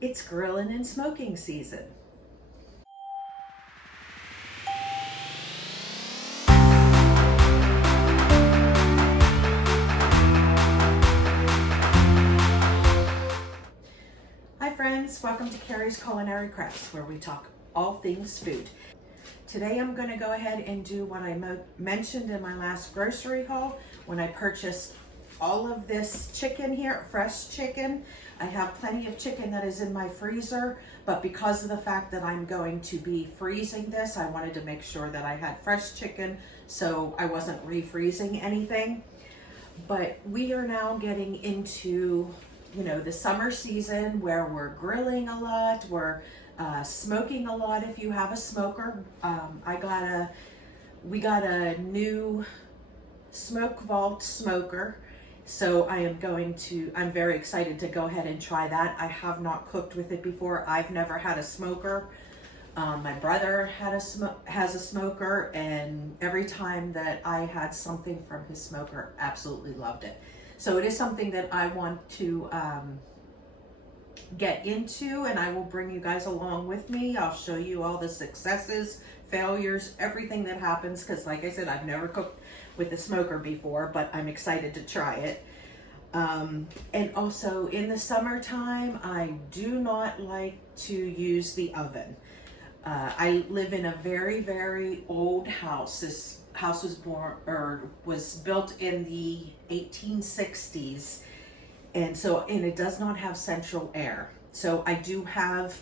It's grilling and smoking season. Hi friends, welcome to Carrie's Culinary Crafts, where we talk all things food. Today I'm going to go ahead and do what I mentioned in my last grocery haul when I purchased all of this chicken here, fresh chicken. I have plenty of chicken that is in my freezer, but because of the fact that I'm going to be freezing this, I wanted to make sure that I had fresh chicken so I wasn't refreezing anything. But we are now getting into, the summer season where we're grilling a lot, we're smoking a lot if you have a smoker. We got a new smoke vault smoker. So I'm very excited to go ahead and try that. I have not cooked with it before. I've never had a smoker. My brother has a smoker, and every time that I had something from his smoker, absolutely loved it. So it is something that I want to get into, and I will bring you guys along with me. I'll show you all the successes, failures, everything that happens, because like I said, I've never cooked with the smoker before, but I'm excited to try it. And also in the summertime, I do not like to use the oven. I live in a very, very old house. This house was built in the 1860s, and it does not have central air. So I do have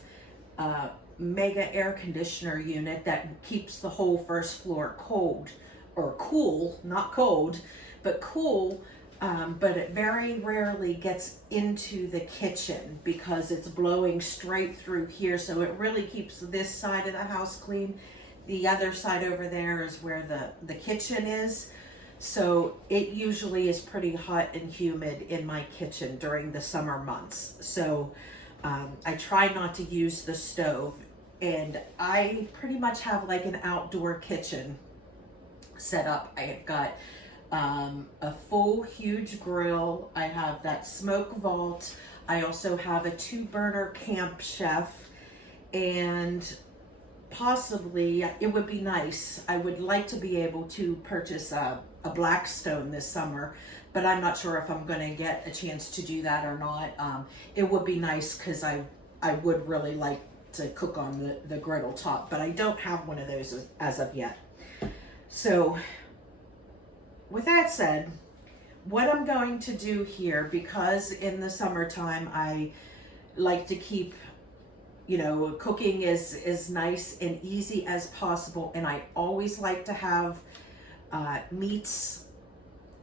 a mega air conditioner unit that keeps the whole first floor cold, or cool, not cold, but cool. But it very rarely gets into the kitchen because it's blowing straight through here. So it really keeps this side of the house clean. The other side over there is where the kitchen is. So it usually is pretty hot and humid in my kitchen during the summer months. So I try not to use the stove, and I pretty much have like an outdoor kitchen set up. I've got a full huge grill. I have that smoke vault. I also have a 2-burner Camp Chef, and possibly it would be nice. I would like to be able to purchase a Blackstone this summer, but I'm not sure if I'm going to get a chance to do that or not. It would be nice because I would really like to cook on the griddle top, but I don't have one of those as of yet. So with that said, what I'm going to do here, because in the summertime I like to keep, cooking is nice and easy as possible, and I always like to have meats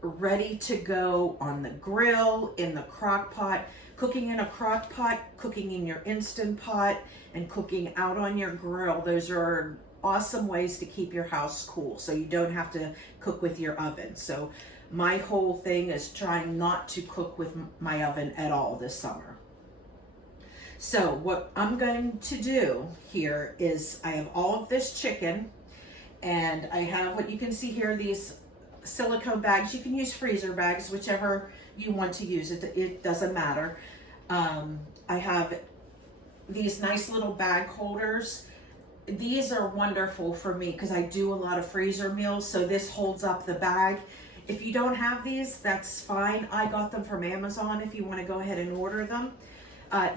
ready to go on the grill, in the crock pot. Cooking in a crock pot, cooking in your Instant Pot, and cooking out on your grill, those are awesome ways to keep your house cool, so you don't have to cook with your oven. So my whole thing is trying not to cook with my oven at all this summer. So what I'm going to do here is I have all of this chicken, and I have what you can see here, these silicone bags. You can use freezer bags, whichever you want to use. It doesn't matter. I have these nice little bag holders. These are wonderful for me because I do a lot of freezer meals, so this holds up the bag. If you don't have these, that's fine. I got them from Amazon if you want to go ahead and order them.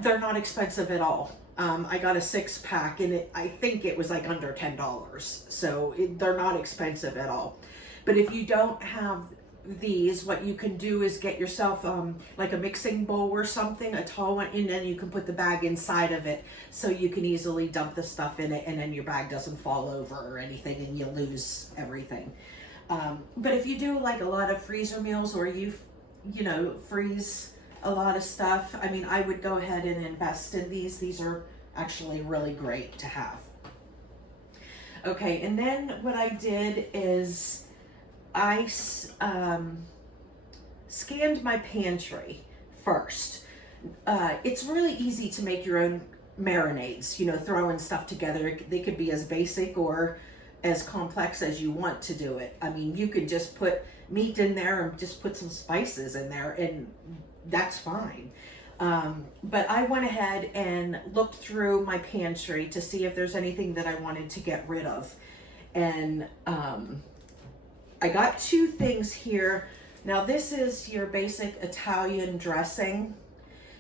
They're not expensive at all. I got a 6-pack, and I think it was like under $10. So they're not expensive at all. But if you don't have these, what you can do is get yourself like a mixing bowl or something, a tall one, and then you can put the bag inside of it so you can easily dump the stuff in it, and then your bag doesn't fall over or anything and you lose everything. But if you do like a lot of freezer meals, or you freeze a lot of stuff, I would go ahead and invest in these. These are actually really great to have. Okay, and then what I did is I scanned my pantry first. It's really easy to make your own marinades, throwing stuff together. They could be as basic or as complex as you want to do it. You could just put meat in there and just put some spices in there, and that's fine. But I went ahead and looked through my pantry to see if there's anything that I wanted to get rid of. And I got two things here. Now this is your basic Italian dressing.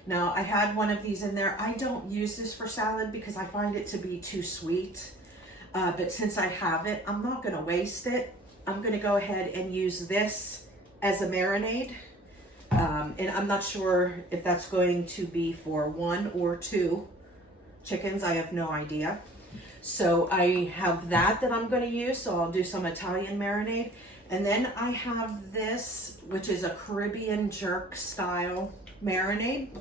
Now I had one of these in there. I don't use this for salad because I find it to be too sweet. But since I have it, I'm not gonna waste it. I'm gonna go ahead and use this as a marinade. And I'm not sure if that's going to be for 1 or 2 chickens. I have no idea. So I have that I'm going to use. So I'll do some Italian marinade. And then I have this, which is a Caribbean jerk style marinade.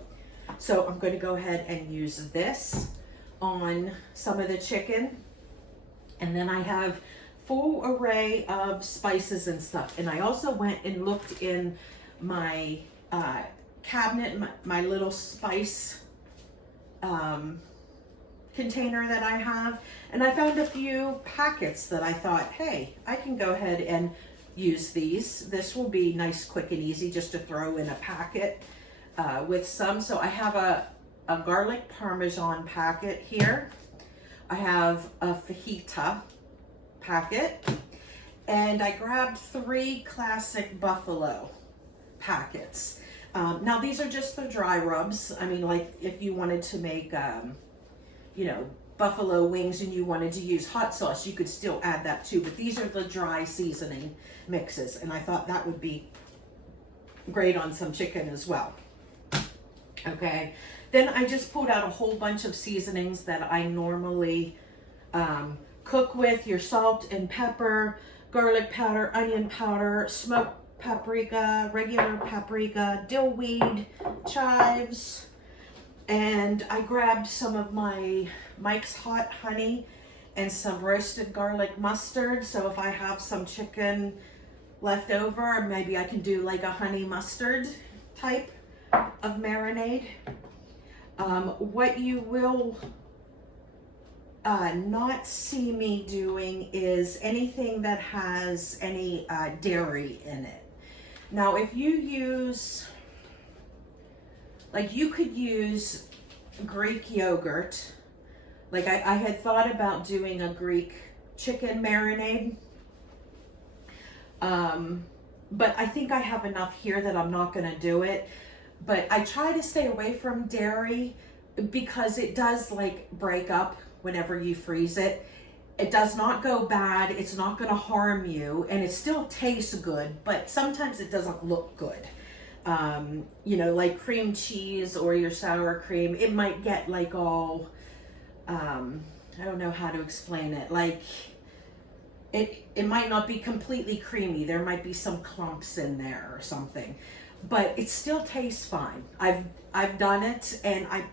So I'm going to go ahead and use this on some of the chicken. And then I have full array of spices and stuff. And I also went and looked in my cabinet, my little spice container that I have, and I found a few packets that I thought, hey, I can go ahead and use these. This will be nice, quick, and easy just to throw in a packet with some. So I have a garlic parmesan packet here. I have a fajita packet, and I grabbed 3 classic buffalo packets. Now these are just the dry rubs. I mean, like if you wanted to make, you know, buffalo wings and you wanted to use hot sauce, you could still add that too. But these are the dry seasoning mixes, and I thought that would be great on some chicken as well. Okay, then I just pulled out a whole bunch of seasonings that I normally cook with: your salt and pepper, garlic powder, onion powder, smoked paprika, regular paprika, dill weed, chives, and I grabbed some of my Mike's Hot Honey and some roasted garlic mustard. So if I have some chicken left over, maybe I can do like a honey mustard type of marinade. What you will not see me doing is anything that has any dairy in it. Now, if you use, like you could use Greek yogurt. Like I had thought about doing a Greek chicken marinade. But I think I have enough here that I'm not gonna do it. But I try to stay away from dairy because it does like break up whenever you freeze it. It does not go bad, it's not gonna harm you, and it still tastes good, but sometimes it doesn't look good. You know, like cream cheese or your sour cream, it might get like all, I don't know how to explain it. Like it might not be completely creamy. There might be some clumps in there or something, but it still tastes fine. I've done it, and I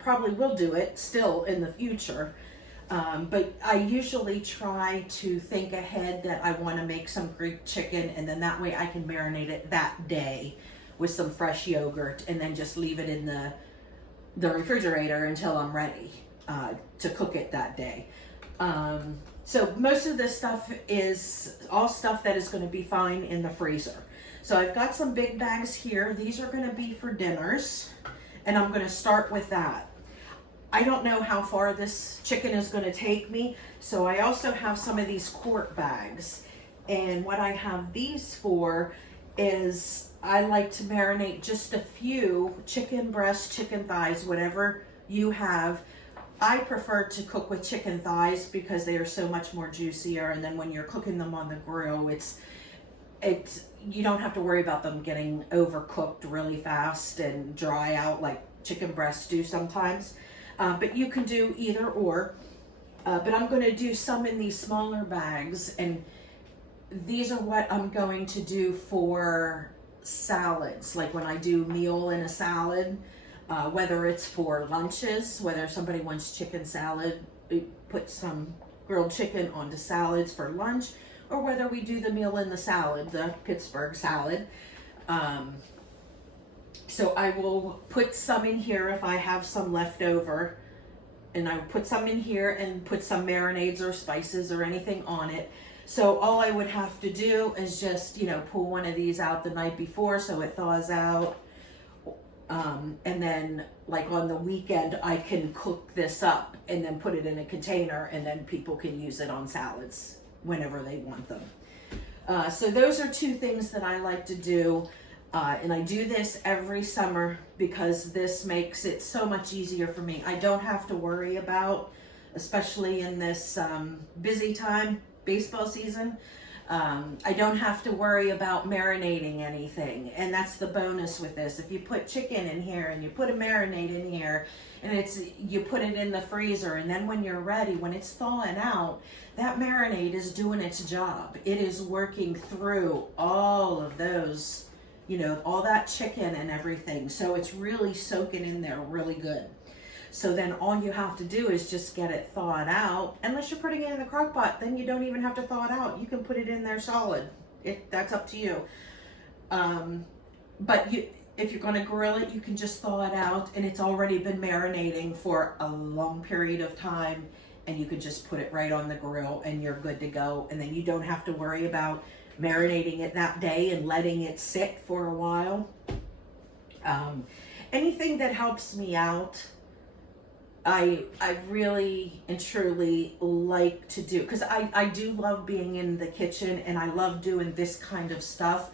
probably will do it still in the future. But I usually try to think ahead that I want to make some Greek chicken, and then that way I can marinate it that day with some fresh yogurt and then just leave it in the refrigerator until I'm ready to cook it that day. So most of this stuff is all stuff that is going to be fine in the freezer. So I've got some big bags here. These are going to be for dinners, and I'm going to start with that. I don't know how far this chicken is going to take me, so I also have some of these quart bags. And what I have these for is I like to marinate just a few chicken breasts, chicken thighs, whatever you have. I prefer to cook with chicken thighs because they are so much more juicier, and then when you're cooking them on the grill, it's you don't have to worry about them getting overcooked really fast and dry out like chicken breasts do sometimes. But you can do either or. But I'm going to do some in these smaller bags, and these are what I'm going to do for salads. Like when I do meal in a salad, whether it's for lunches, whether somebody wants chicken salad, put some grilled chicken onto salads for lunch, or whether we do the meal in the salad, the Pittsburgh salad. So I will put some in here if I have some left over, and I will put some in here and put some marinades or spices or anything on it. So all I would have to do is just, you know, pull one of these out the night before so it thaws out, And then like on the weekend, I can cook this up and then put it in a container, and then people can use it on salads whenever they want them. So those are two things that I like to do. And I do this every summer because this makes it so much easier for me. I don't have to worry about, especially in this busy time, baseball season, I don't have to worry about marinating anything. And that's the bonus with this. If you put chicken in here and you put a marinade in here, and you put it in the freezer, and then when you're ready, when it's thawing out, that marinade is doing its job. It is working through all of those, all that chicken and everything. So it's really soaking in there really good. So then all you have to do is just get it thawed out. Unless you're putting it in the crock pot, then you don't even have to thaw it out. You can put it in there solid. That's up to you. But if you're gonna grill it, you can just thaw it out, and it's already been marinating for a long period of time, and you can just put it right on the grill and you're good to go. And then you don't have to worry about marinating it that day and letting it sit for a while. Anything that helps me out, I really and truly like to do, because I do love being in the kitchen and I love doing this kind of stuff.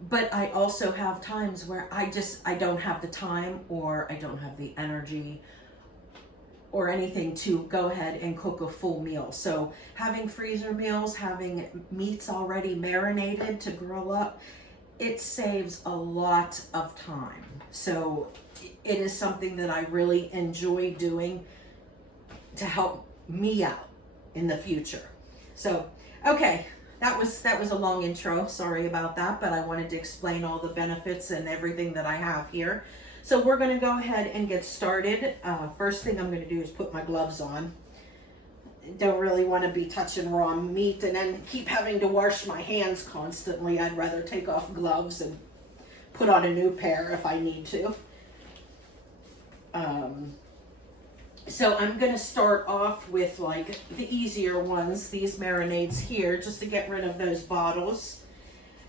But I also have times where I don't have the time, or I don't have the energy or anything to go ahead and cook a full meal. So having freezer meals, having meats already marinated to grill up, it saves a lot of time. So it is something that I really enjoy doing to help me out in the future. So, okay, that was a long intro. Sorry about that, but I wanted to explain all the benefits and everything that I have here. So we're going to go ahead and get started. First thing I'm going to do is put my gloves on. Don't really want to be touching raw meat and then keep having to wash my hands constantly. I'd rather take off gloves and put on a new pair if I need to. So I'm going to start off with like the easier ones, these marinades here, just to get rid of those bottles.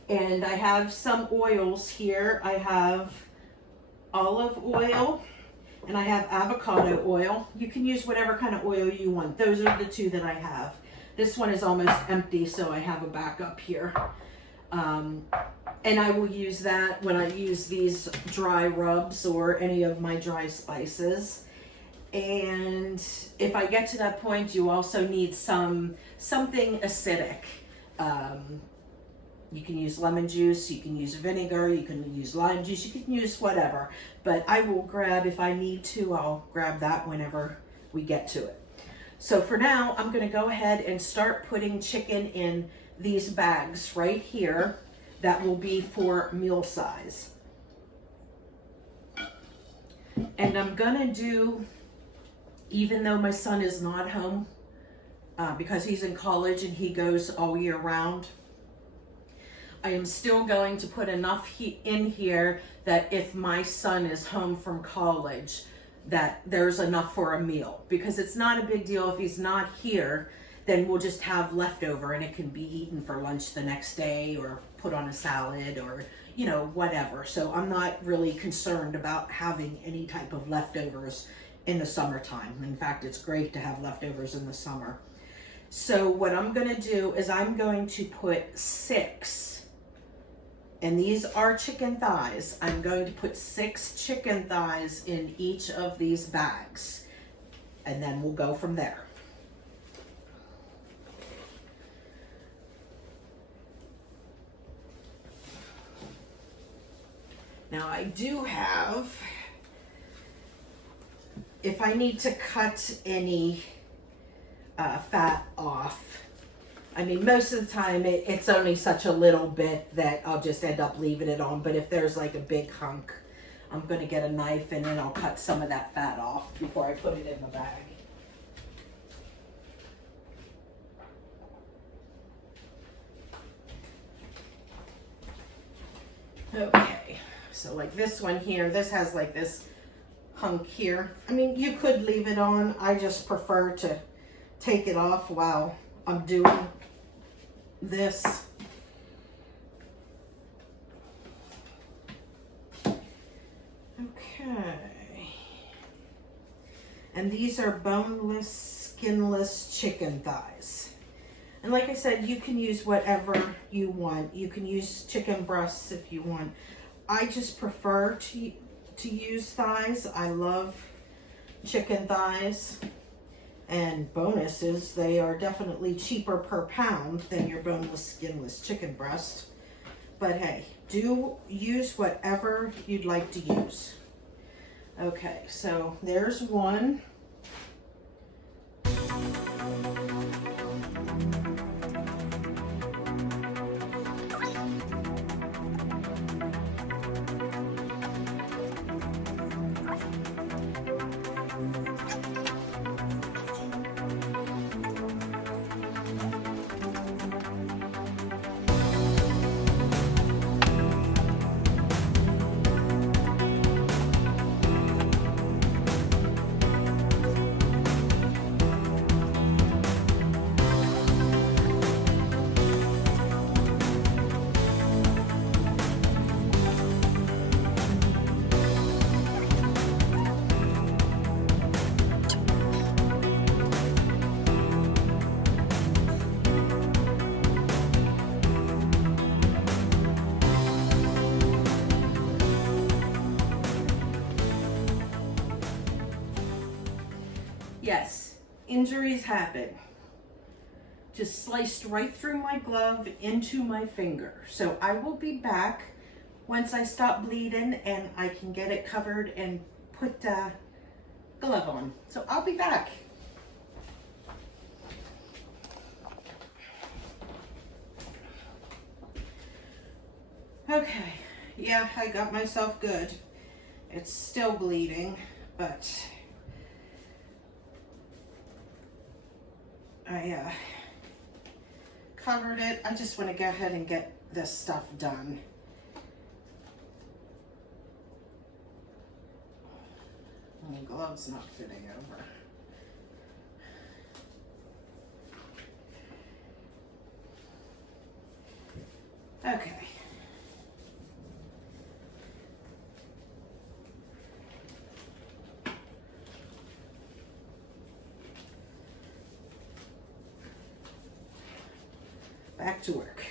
And I have some oils here. I have olive oil and I have avocado oil. You can use whatever kind of oil you want. Those are the two that I have. This one is almost empty, so I have a backup here. And I will use that when I use these dry rubs or any of my dry spices. And if I get to that point, you also need something acidic. You can use lemon juice, you can use vinegar, you can use lime juice, you can use whatever. But I will grab, if I need to, I'll grab that whenever we get to it. So for now, I'm going to go ahead and start putting chicken in these bags right here. That will be for meal size. And I'm going to do, even though my son is not home, because he's in college and he goes all year round, I am still going to put enough in here that if my son is home from college, that there's enough for a meal. Because it's not a big deal if he's not here, then we'll just have leftover and it can be eaten for lunch the next day or put on a salad or, whatever. So I'm not really concerned about having any type of leftovers in the summertime. In fact, it's great to have leftovers in the summer. So what I'm going to do is I'm going to put 6. And these are chicken thighs. I'm going to put 6 chicken thighs in each of these bags. And then we'll go from there. Now I do have, if I need to cut any fat off, I mean, most of the time it's only such a little bit that I'll just end up leaving it on. But if there's like a big hunk, I'm going to get a knife and then I'll cut some of that fat off before I put it in the bag. Okay, so like this one here, this has like this hunk here. I mean, you could leave it on. I just prefer to take it off while I'm doing this. And these are boneless, skinless chicken thighs. And like I said, you can use whatever you want. You can use chicken breasts if you want. I just prefer to use thighs. I love chicken thighs. And bonus is they are definitely cheaper per pound than your boneless, skinless chicken breast. But hey, do use whatever you'd like to use. Okay, so there's one. Yes, injuries happen. Just sliced right through my glove into my finger. So I will be back once I stop bleeding and I can get it covered and put a glove on. So I'll be back. Okay, yeah, I got myself good. It's still bleeding, but I covered it. I just want to go ahead and get this stuff done. The glove's not fitting over. Okay. Back to work.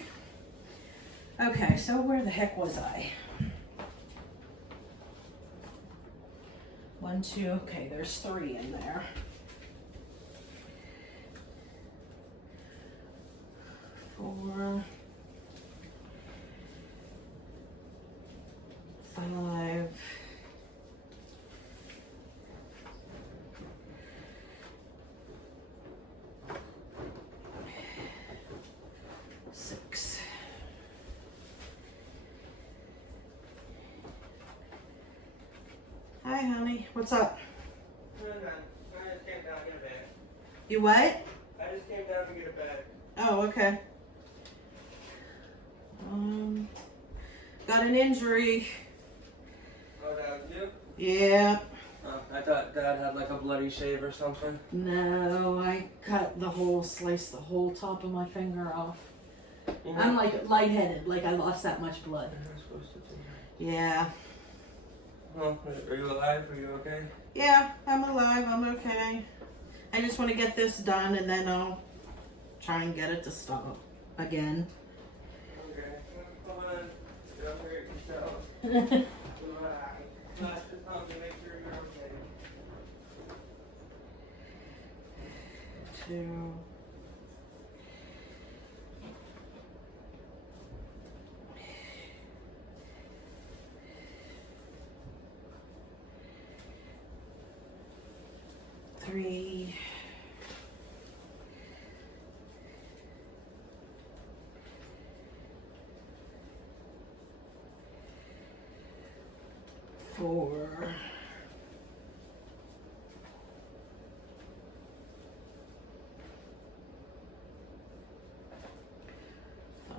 Okay, so where the heck was I? 1, 2, okay, there's 3 in there. 4, 5, 6. Hi, honey. What's up? No, I just came down to get a bag. You what? I just came down to get a bag. Oh, okay. Got an injury. Oh, that was you? Yeah. Oh, I thought Dad had like a bloody shave or something. No, I sliced the whole top of my finger off. You know, I'm like lightheaded, like I lost that much blood. you're not supposed to do that. Yeah. Oh, are you alive? Are you okay? Yeah, I'm alive. I'm okay. I just want to get this done and then I'll try and get it to stop again. Okay. Come on. Don't hurt yourself. Relax. Just help me make sure you're okay. 2. 3. 4. 5.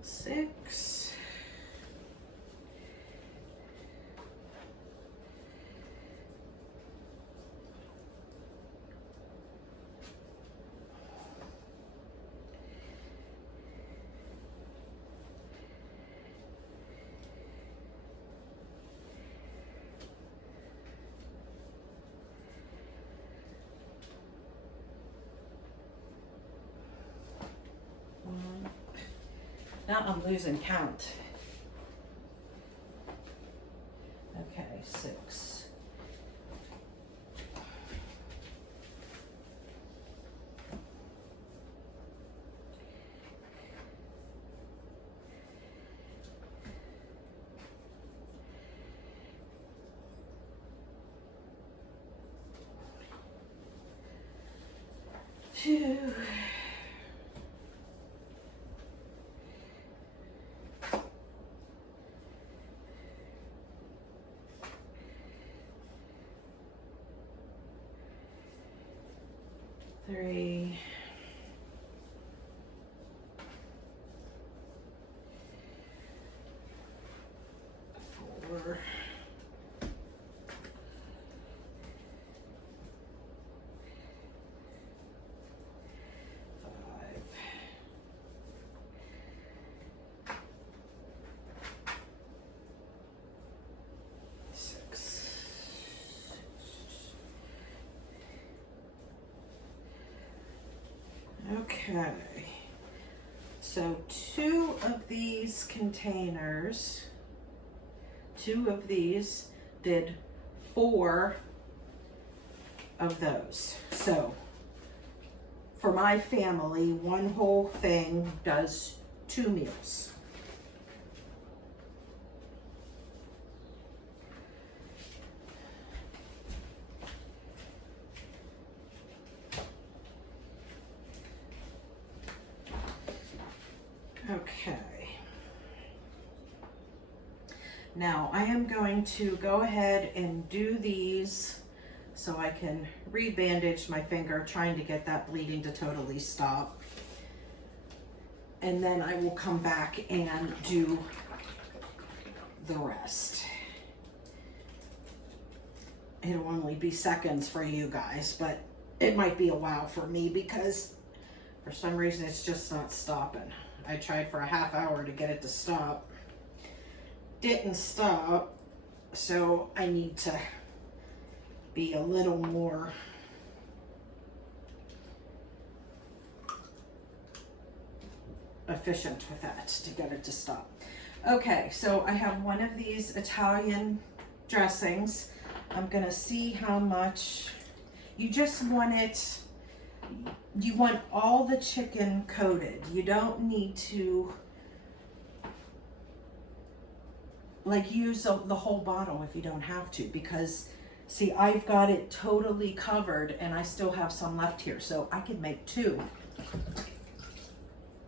6. 7. Now I'm losing count. Okay, 6. Two. 3. 4. 5. 6. Okay, so 2 of these containers, 2 of these did 4 of those. So for my family, one whole thing does 2 meals. Okay. Now I am going to go ahead and do these so I can re-bandage my finger, trying to get that bleeding to totally stop. And then I will come back and do the rest. It'll only be seconds for you guys, but it might be a while for me because for some reason it's just not stopping. I tried for a half hour to get it to stop. Didn't stop, so I need to be a little more efficient with that to get it to stop. Okay, so I have one of these Italian dressings. I'm gonna see how much. You just want it, you want all the chicken coated. You don't need to like use the whole bottle if you don't have to, because see, I've got it totally covered and I still have some left here, so I could make 2.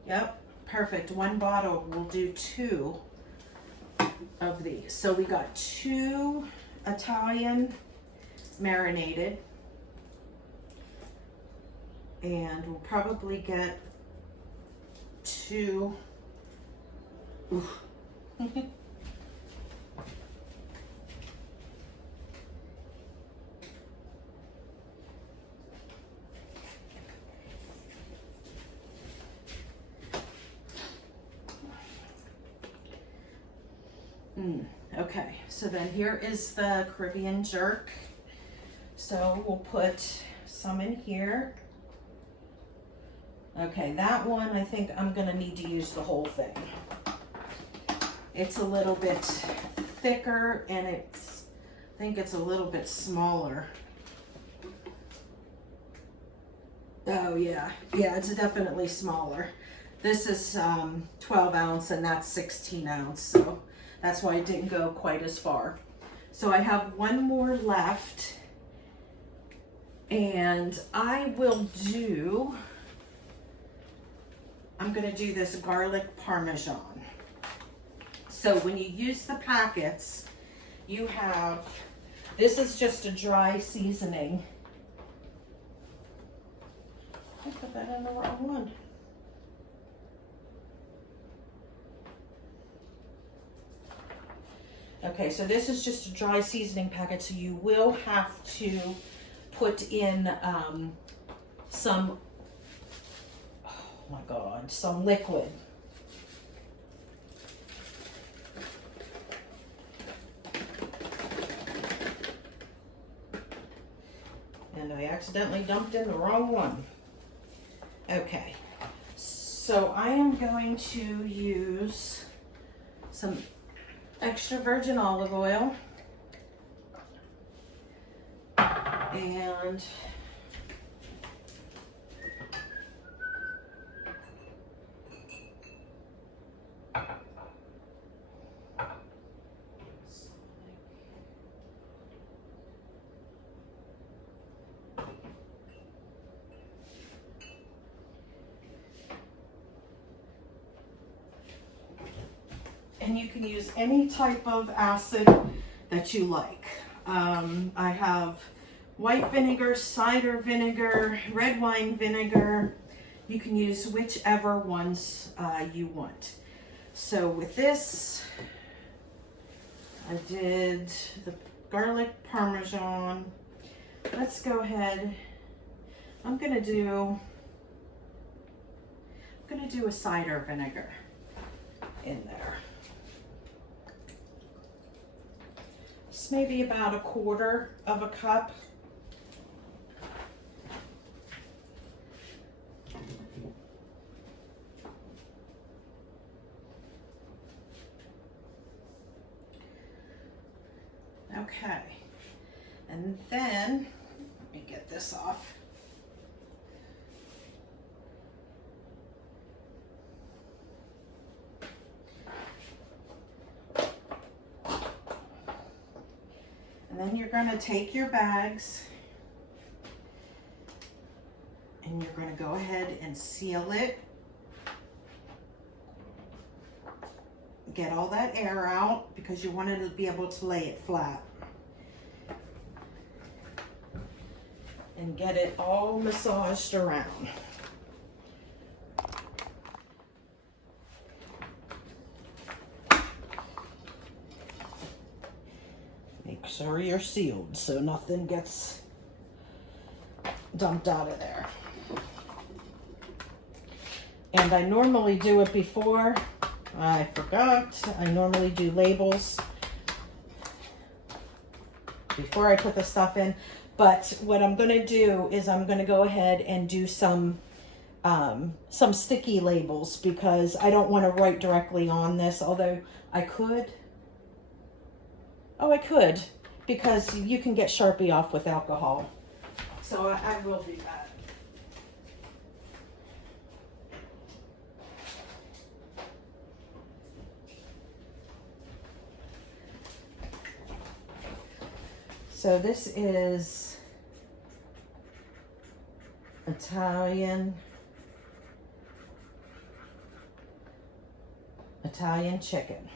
Yep, perfect. 1 bottle will do 2 of these. So we got 2 Italian marinated, and we'll probably get 2. Okay, so then here is the Caribbean jerk. So we'll put some in here. Okay, that one I think I'm gonna need to use the whole thing. It's a little bit thicker and I think it's a little bit smaller. Oh yeah, it's definitely smaller. This is 12 ounce and that's 16 ounce, so that's why it didn't go quite as far. So I have 1 more left, and I'm gonna do this garlic parmesan. So when you use the packets, you have, this is just a dry seasoning. I put that in the wrong one. Okay, so this is just a dry seasoning packet, so you will have to put in some, oh my God, some liquid. And I accidentally dumped in the wrong one. Okay, So I am going to use some extra virgin olive oil and you can use any type of acid that you like. I have white vinegar, cider vinegar, red wine vinegar. You can use whichever ones you want. So with this, I did the garlic parmesan. Let's go ahead. I'm gonna do a cider vinegar in there. It's maybe about 1/4 of a cup. Okay, and then let me get this off. And then you're going to take your bags and you're going to go ahead and seal it. Get all that air out because you want to be able to lay it flat. And get it all massaged around. Make sure you're sealed so nothing gets dumped out of there. And I normally do it before. I forgot. I normally do labels before I put the stuff in. But what I'm going to do is I'm going to go ahead and do some sticky labels because I don't want to write directly on this, although I could. Oh, I could, because you can get Sharpie off with alcohol. So I will do that. So this is Italian chicken.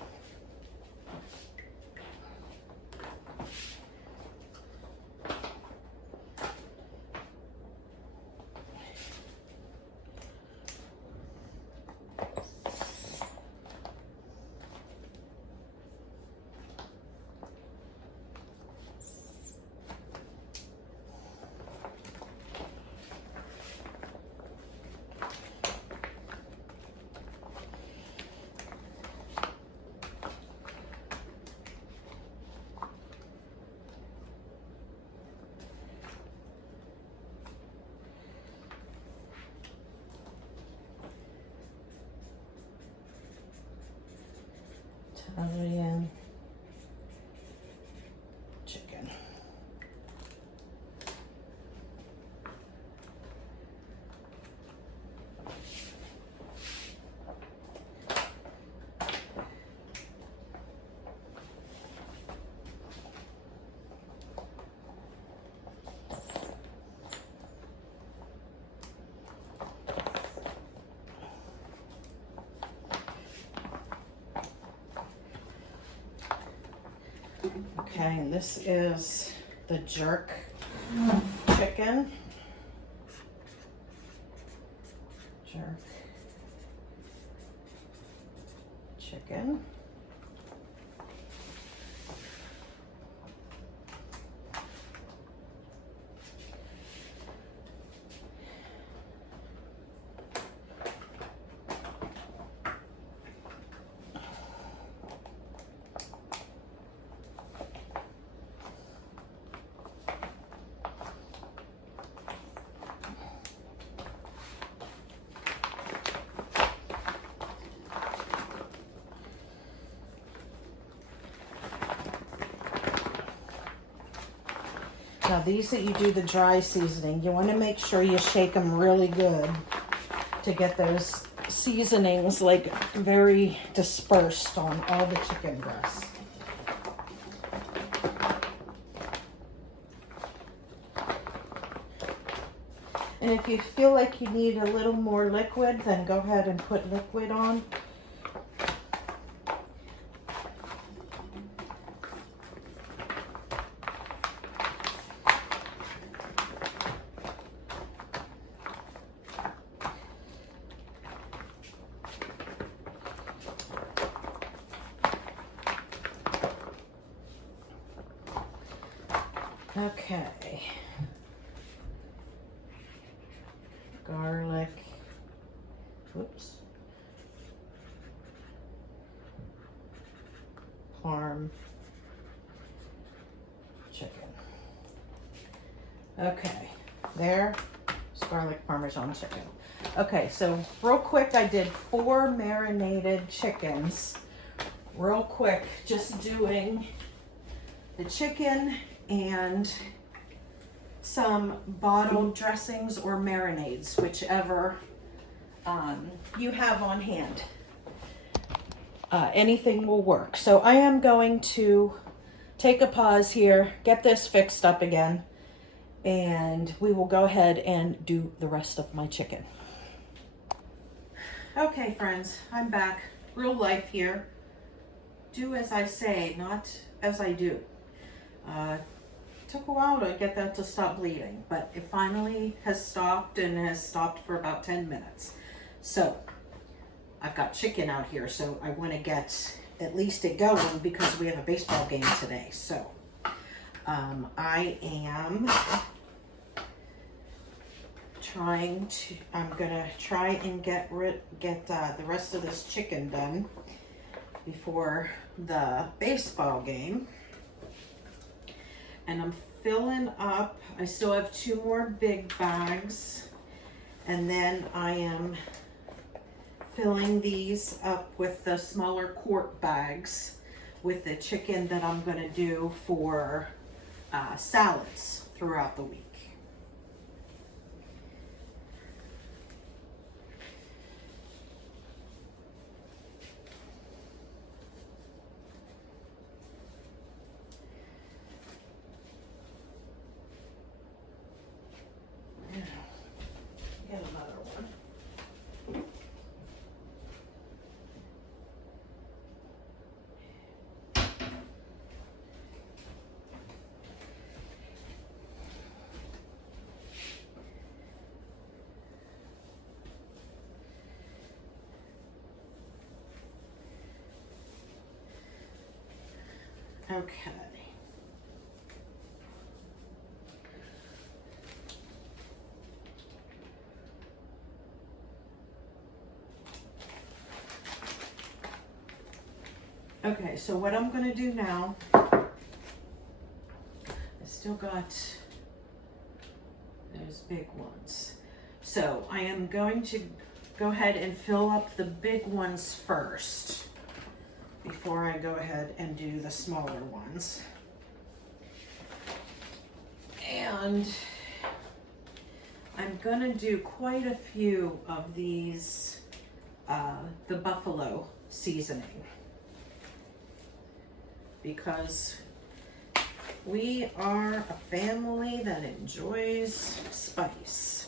Italian chicken. Okay, and this is the jerk chicken. Jerk chicken. Now these that you do the dry seasoning, you want to make sure you shake them really good to get those seasonings like very dispersed on all the chicken breasts. And if you feel like you need a little more liquid, then go ahead and put liquid on. Okay. Garlic. Whoops. Parm. Chicken. Okay. There's garlic parmesan chicken. Okay, so real quick, I did 4 marinated chickens. Real quick, just doing the chicken and some bottled dressings or marinades, whichever you have on hand. Anything will work. So I am going to take a pause here, get this fixed up again, and we will go ahead and do the rest of my chicken. Okay, friends, I'm back. Real life here. Do as I say, not as I do. Took a while to get that to stop bleeding, but it finally has stopped, and has stopped for about 10 minutes. So I've got chicken out here, so I want to get at least it going because we have a baseball game today. So I am I'm gonna try and get the rest of this chicken done before the baseball game. And I'm filling up, I still have 2 more big bags, and then I am filling these up with the smaller quart bags with the chicken that I'm gonna do for salads throughout the week. Get another one. Okay. Okay, so what I'm gonna do now, I still got those big ones. So I am going to go ahead and fill up the big ones first before I go ahead and do the smaller ones. And I'm gonna do quite a few of these, the buffalo seasoning, because we are a family that enjoys spice.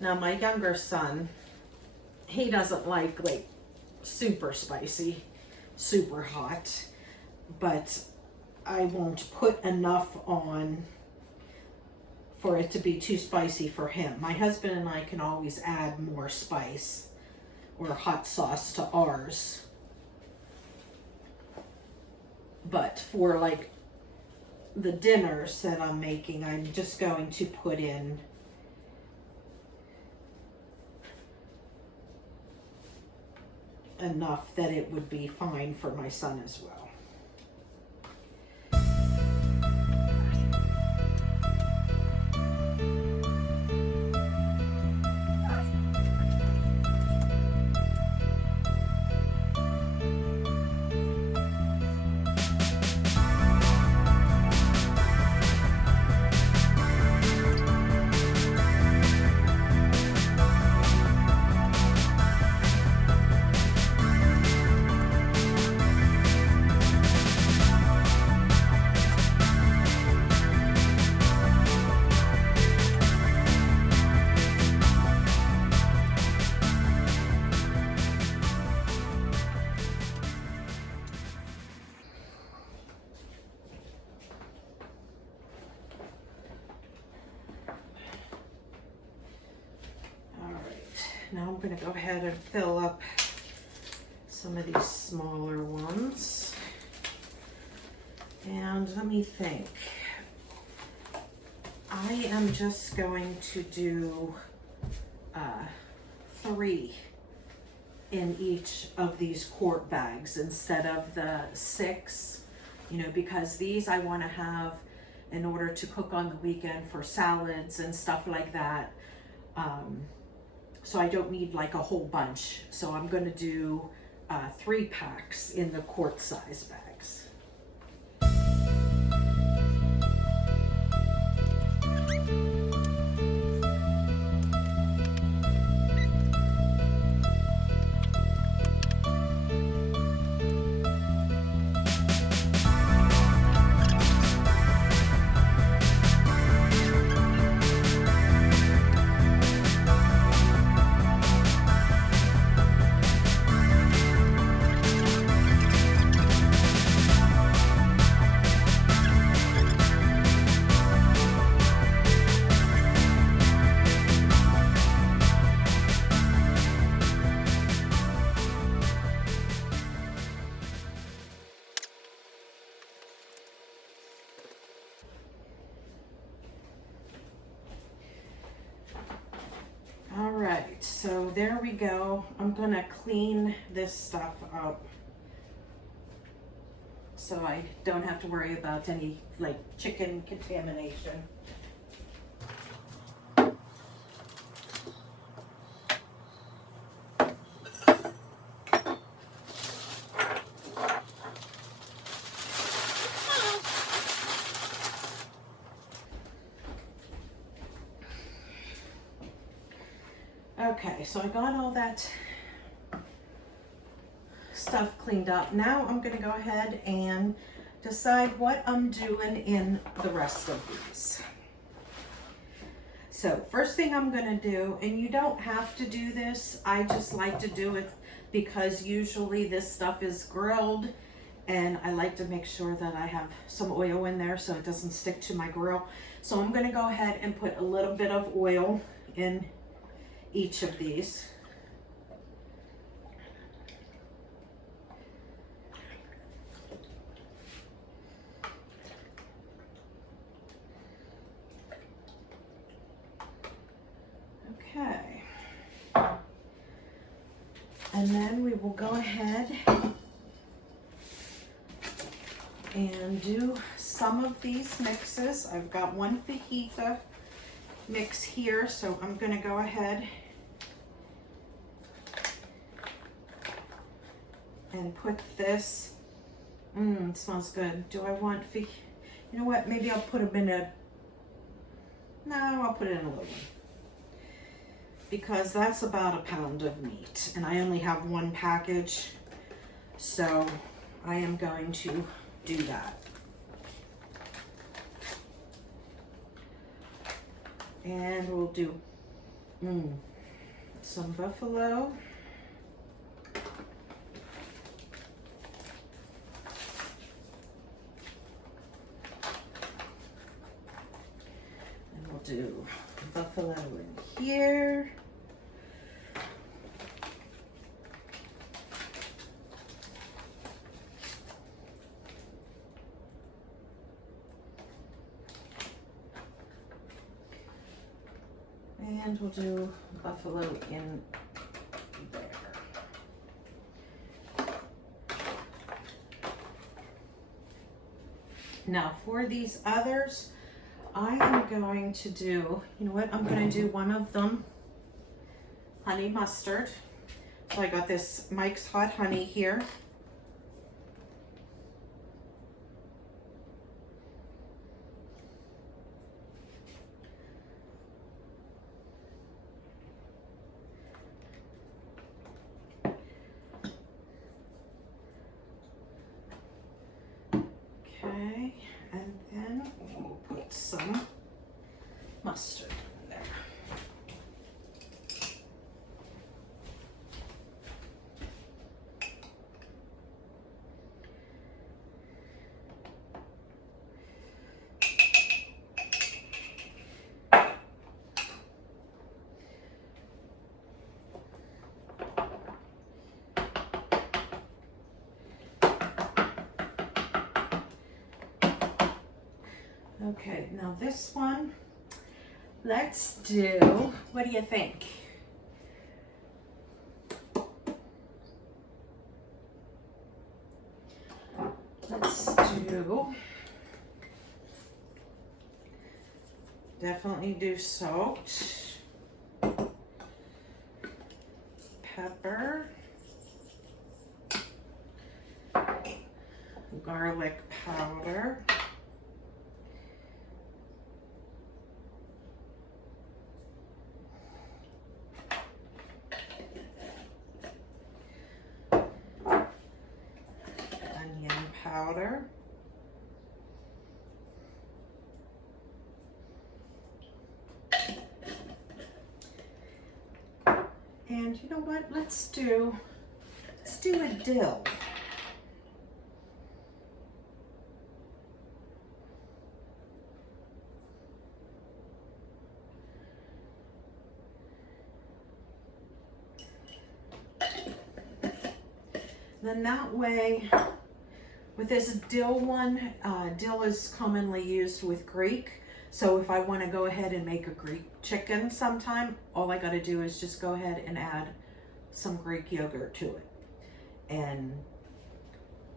Now my younger son, he doesn't like super spicy, super hot, but I won't put enough on for it to be too spicy for him. My husband and I can always add more spice or hot sauce to ours. But for like the dinners that I'm making, I'm just going to put in enough that it would be fine for my son as well. now I'm gonna go ahead and fill up some of these smaller ones. And let me think. I am just going to do 3 in each of these quart bags instead of the 6, you know, because these I want to have in order to cook on the weekend for salads and stuff like that. So I don't need like a whole bunch. So I'm going to do 3 packs in the quart size bags. All right, so there we go. I'm gonna clean this stuff up so I don't have to worry about any like chicken contamination. Okay, so I got all that stuff cleaned up. Now I'm gonna go ahead and decide what I'm doing in the rest of these. So first thing I'm gonna do, and you don't have to do this, I just like to do it because usually this stuff is grilled and I like to make sure that I have some oil in there so it doesn't stick to my grill. So I'm gonna go ahead and put a little bit of oil in each of these. Okay. And then we will go ahead and do some of these mixes. I've got one fajita mix here, so I'm gonna go ahead and put this. It smells good. Do I want you know what? Maybe I'll put them in a. No, I'll put it in a little one because that's about a pound of meat, and I only have one package, so I am going to do that. And we'll do some buffalo. And we'll do buffalo in here. And we'll do buffalo in there. Now for these others, I am going to do, you know what, I'm going to do one of them honey mustard. So I got this Mike's Hot Honey here. Okay, and then we'll put some mustard in there. Okay, now this one, let's do, what do you think? Let's do, definitely do salt, pepper, garlic powder, onion powder, and you know what, let's do a dill. Then that way, with this dill one, dill is commonly used with Greek. So if I want to go ahead and make a Greek chicken sometime, all I got to do is just go ahead and add some Greek yogurt to it. And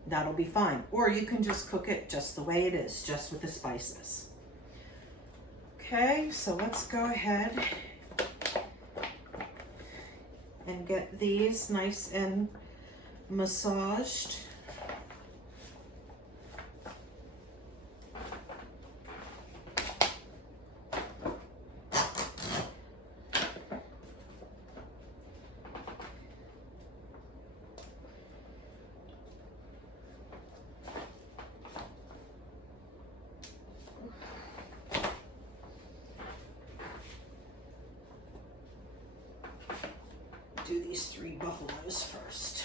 that'll be fine. Or you can just cook it just the way it is, just with the spices. Okay, so let's go ahead and get these nice and massaged. Do these 3 buffaloes first.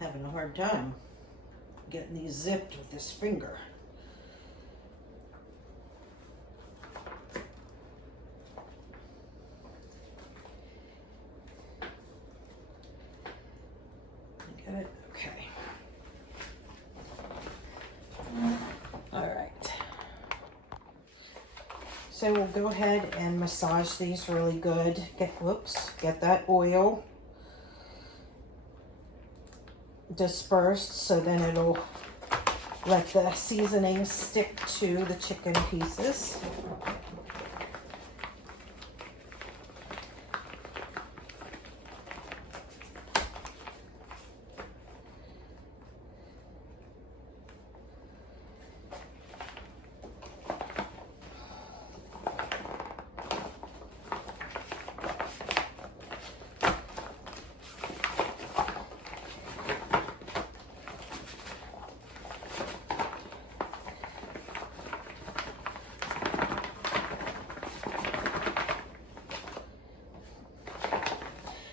Having a hard time getting these zipped with this finger. Get it? Okay. All right. So we'll go ahead and massage these really good. Get that oil dispersed, so then it'll let the seasoning stick to the chicken pieces.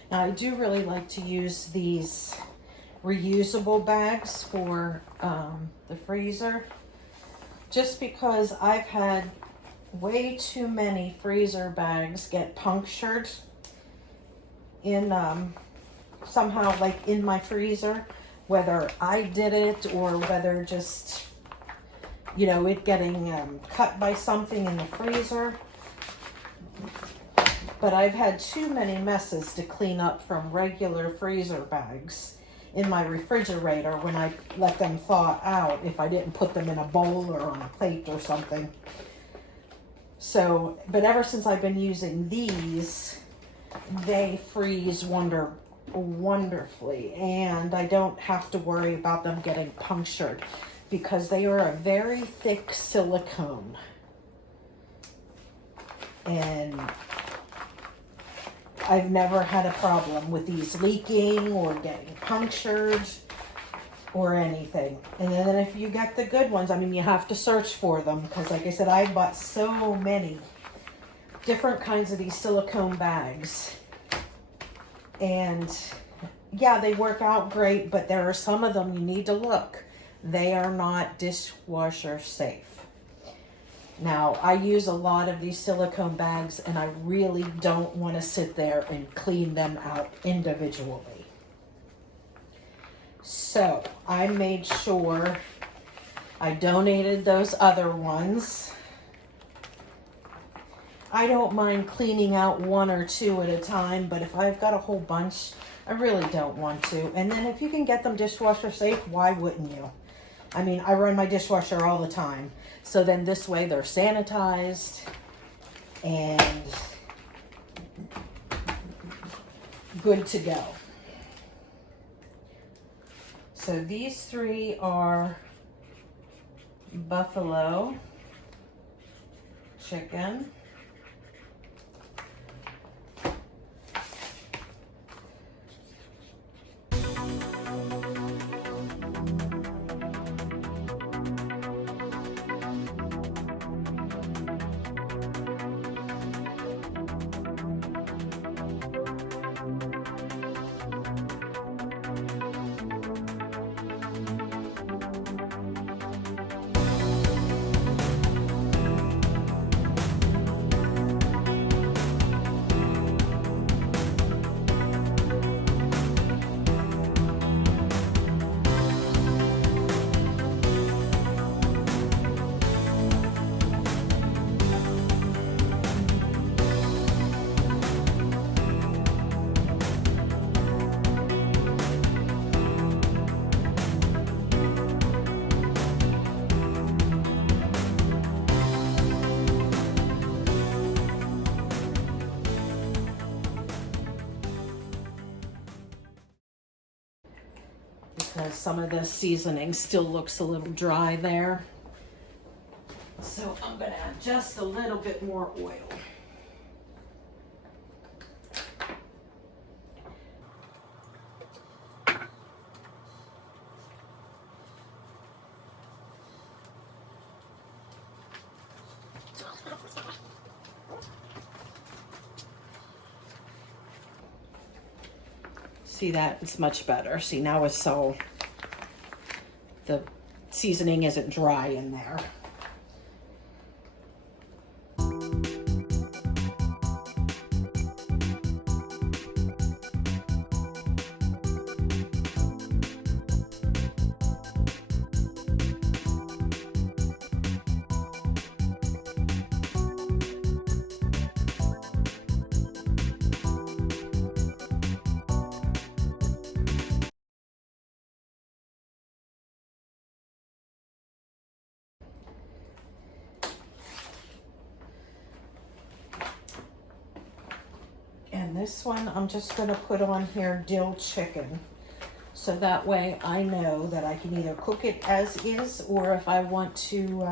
Now, I do really like to use these reusable bags for the freezer, just because I've had way too many freezer bags get punctured in somehow, like in my freezer, whether I did it or whether just, you know, it getting cut by something in the freezer. But I've had too many messes to clean up from regular freezer bags in my refrigerator when I let them thaw out, if I didn't put them in a bowl or on a plate or something. So, but ever since I've been using these, they freeze wonderfully, and I don't have to worry about them getting punctured because they are a very thick silicone. And I've never had a problem with these leaking or getting punctured or anything. And then if you get the good ones, I mean, you have to search for them because, like I said, I bought so many different kinds of these silicone bags. And yeah, they work out great, but there are some of them you need to look They are not dishwasher safe. Now, I use a lot of these silicone bags, and I really don't want to sit there and clean them out individually. So I made sure I donated those other ones. I don't mind cleaning out one or two at a time, but if I've got a whole bunch, I really don't want to. And then if you can get them dishwasher safe, why wouldn't you? I mean, I run my dishwasher all the time. So then this way they're sanitized and good to go. So these three are buffalo chicken. Because some of the seasoning still looks a little dry there. So I'm gonna add just a little bit more oil. See that? It's much better. See, now it's so, the seasoning isn't dry in there. And this one, I'm just going to put on here dill chicken. So that way I know that I can either cook it as is, or if I want to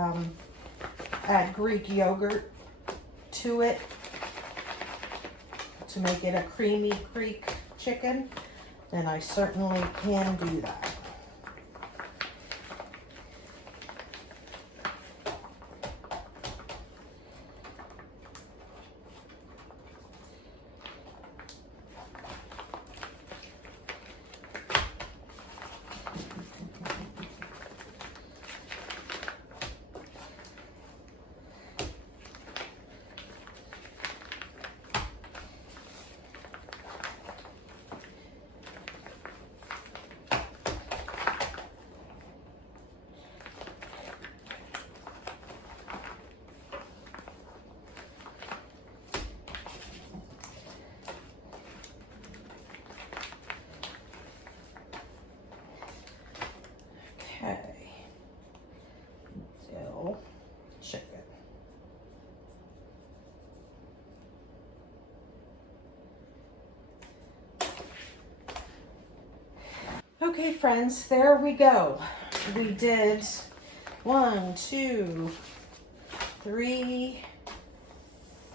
add Greek yogurt to it to make it a creamy Greek chicken, then I certainly can do that. Okay, dill chicken. Okay, friends, there we go. We did 1, 2, 3,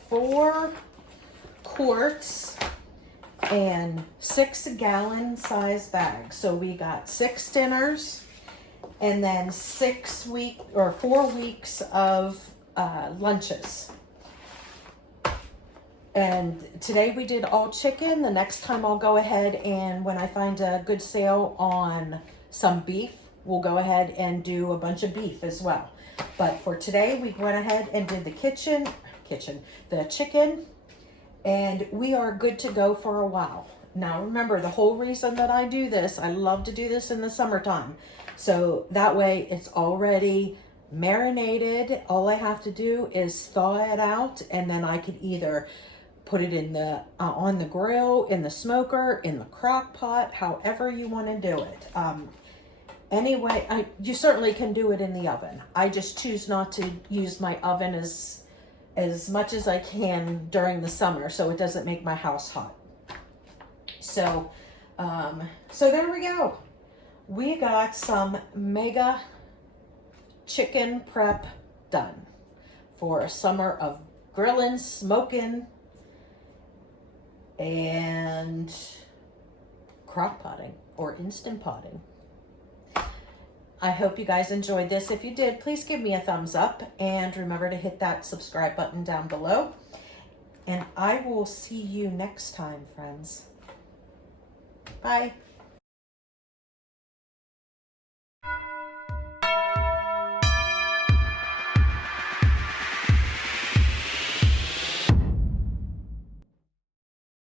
4 quarts and 6-gallon size bags. So we got 6 dinners and then 4 weeks of lunches. And today we did all chicken. The next time I'll go ahead and when I find a good sale on some beef, we'll go ahead and do a bunch of beef as well. But for today, we went ahead and did the the chicken, and we are good to go for a while. Now remember, the whole reason that I do this, I love to do this in the summertime. So that way it's already marinated. All I have to do is thaw it out, and then I could either put it in the on the grill, in the smoker, in the crock pot, however you want to do it. Anyway, you certainly can do it in the oven. I just choose not to use my oven as much as I can during the summer, so it doesn't make my house hot. So, so there we go. We got some mega chicken prep done for a summer of grilling, smoking, and crock potting or instant potting. I hope you guys enjoyed this. If you did, please give me a thumbs up and remember to hit that subscribe button down below. And I will see you next time, friends. Bye.